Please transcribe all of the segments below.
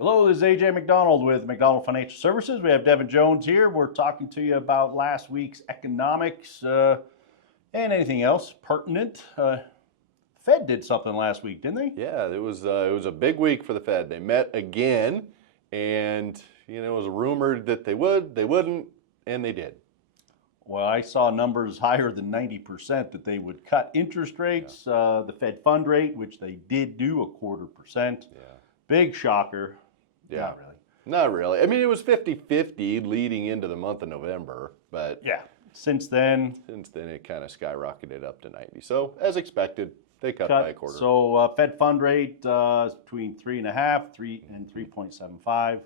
Hello, this is AJ McDonald with McDonald Financial Services. We have Devin Jones here. We're talking to you about last week's economics and anything else pertinent. Fed did something last week, didn't they? Yeah, it was a big week for the Fed. They met again, and it was rumored that they would, they wouldn't, and they did. Well, I saw numbers higher than 90% that they would cut interest rates, the Fed fund rate, which they did do, 0.25%. Yeah. Big shocker. Yeah. Not really. Not really. I mean, it was 50-50 leading into the month of November, but yeah, since then it kind of skyrocketed up to 90. So, as expected, they cut by a quarter. So Fed fund rate is between 3.5, and 3.75,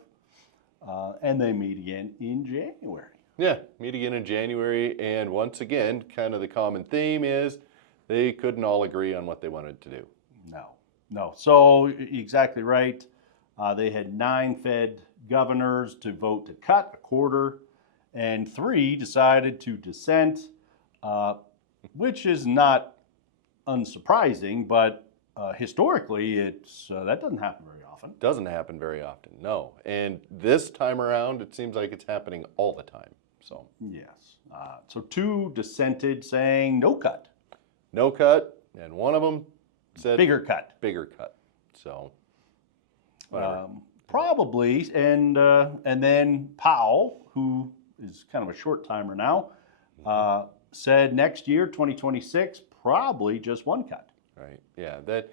and they meet again in January. Yeah, meet again in January, and once again, kind of the common theme is they couldn't all agree on what they wanted to do. No. So exactly right. They had 9 Fed governors to vote to cut a quarter, and 3 decided to dissent, which is not unsurprising, but historically, that doesn't happen very often. Doesn't happen very often, no. And this time around, it seems like it's happening all the time. So yes. So 2 dissented, saying no cut. No cut, and one of them said bigger cut. Bigger cut. So. Probably, and then Powell, who is kind of a short timer now, said next year, 2026, probably just 1 cut. Right. Yeah. That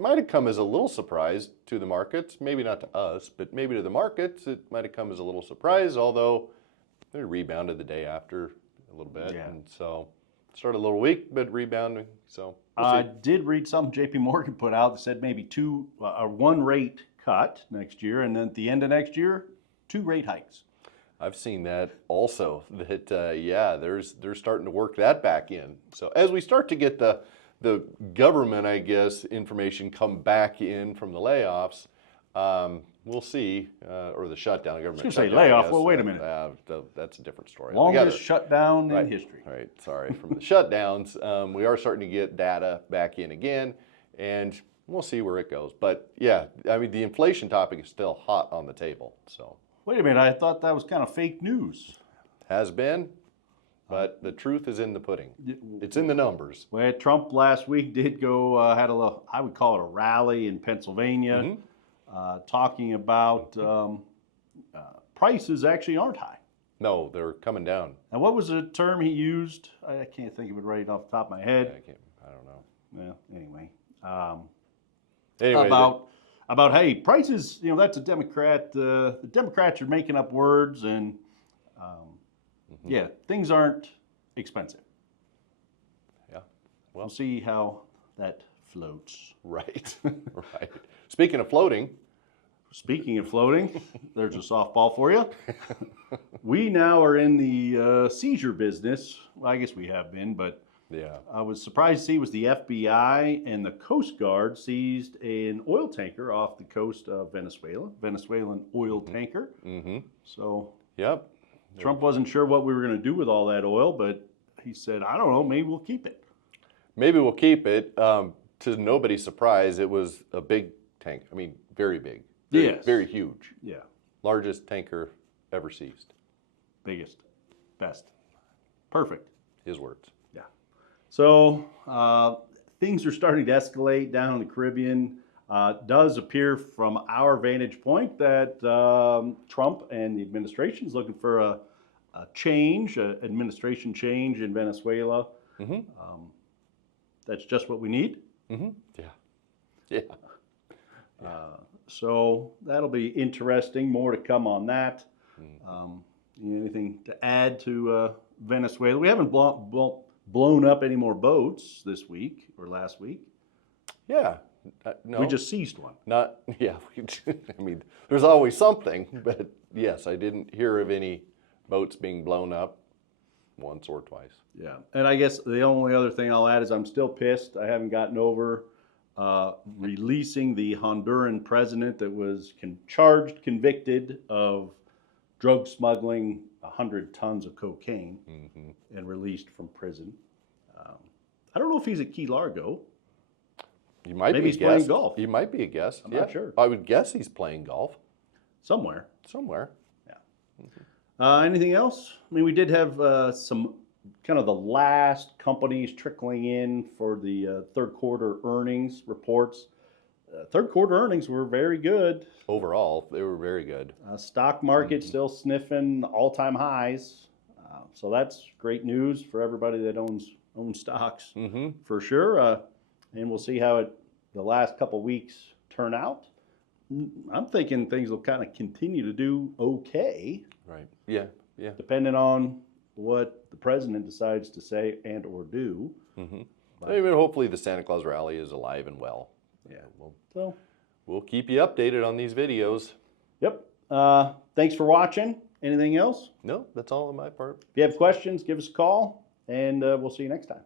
might have come as a little surprise to the markets. Maybe not to us, but maybe to the markets, it might have come as a little surprise. Although they rebounded the day after a little bit, and so started a little weak, but rebounding. So. I did read something JP Morgan put out that said maybe 1 rate cut next year, and then at the end of next year, 2 rate hikes. I've seen that also. That they're starting to work that back in. So as we start to get the government, I guess, information come back in from the layoffs, we'll see, or the shutdown. Government. I was going to say layoff. Well, wait a minute. That's a different story. Longest shutdown in history. Right. Sorry. From the shutdowns, we are starting to get data back in again, and we'll see where it goes. But yeah, I mean, the inflation topic is still hot on the table. So. Wait a minute. I thought that was kind of fake news. Has been, but the truth is in the pudding. It's in the numbers. Well, Trump last week did go, had I would call it a rally in Pennsylvania. Talking about prices actually aren't high. No, they're coming down. And what was the term he used? I can't think of it right off the top of my head. I don't know. Well, anyway. About hey, prices. That's a Democrat. The Democrats are making up words, and things aren't expensive. Yeah. Well, we'll see how that floats. Right. Right. Speaking of floating, there's a softball for you. We now are in the seizure business. Well, I guess we have been, but I was surprised to see it was the FBI and the Coast Guard seized an oil tanker off the coast of Venezuela, Venezuelan oil tanker. So Trump wasn't sure what we were going to do with all that oil, but he said, I don't know, maybe we'll keep it. Maybe we'll keep it. To nobody's surprise, it was a big tank. I mean, very big. Very huge. Yeah. Largest tanker ever seized. Biggest. Best. Perfect. His words. Yeah. So things are starting to escalate down in the Caribbean. Does appear from our vantage point that Trump and the administration is looking for a administration change in Venezuela. That's just what we need. Yeah. So that'll be interesting. More to come on that. Anything to add to Venezuela? We haven't blown up any more boats this week or last week. Yeah. No. We just seized one. I mean, there's always something, but yes, I didn't hear of any boats being blown up once or twice. Yeah, and I guess the only other thing I'll add is I'm still pissed. I haven't gotten over releasing the Honduran president that was convicted of drug smuggling 100 tons of cocaine and released from prison. I don't know if he's at Key Largo. You might Maybe be he's a playing guest. golf. He might be a guest. I'm not sure. I would guess he's playing golf Somewhere. somewhere. Anything else? I mean, we did have some kind of the last companies trickling in for the third quarter earnings reports. Third quarter earnings were very good. Overall, they were very good. Stock market still sniffing all-time highs. So that's great news for everybody that owns stocks for sure. And we'll see how the last couple weeks turn out. I'm thinking things will kind of continue to do okay. Right. Yeah. Yeah. Depending on what the president decides to say and or do. I mean, hopefully the Santa Claus rally is alive and well. So We'll keep you updated on these videos. Yep. Thanks for watching. Anything else? No, that's all on my part. If you have questions, give us a call, and we'll see you next time.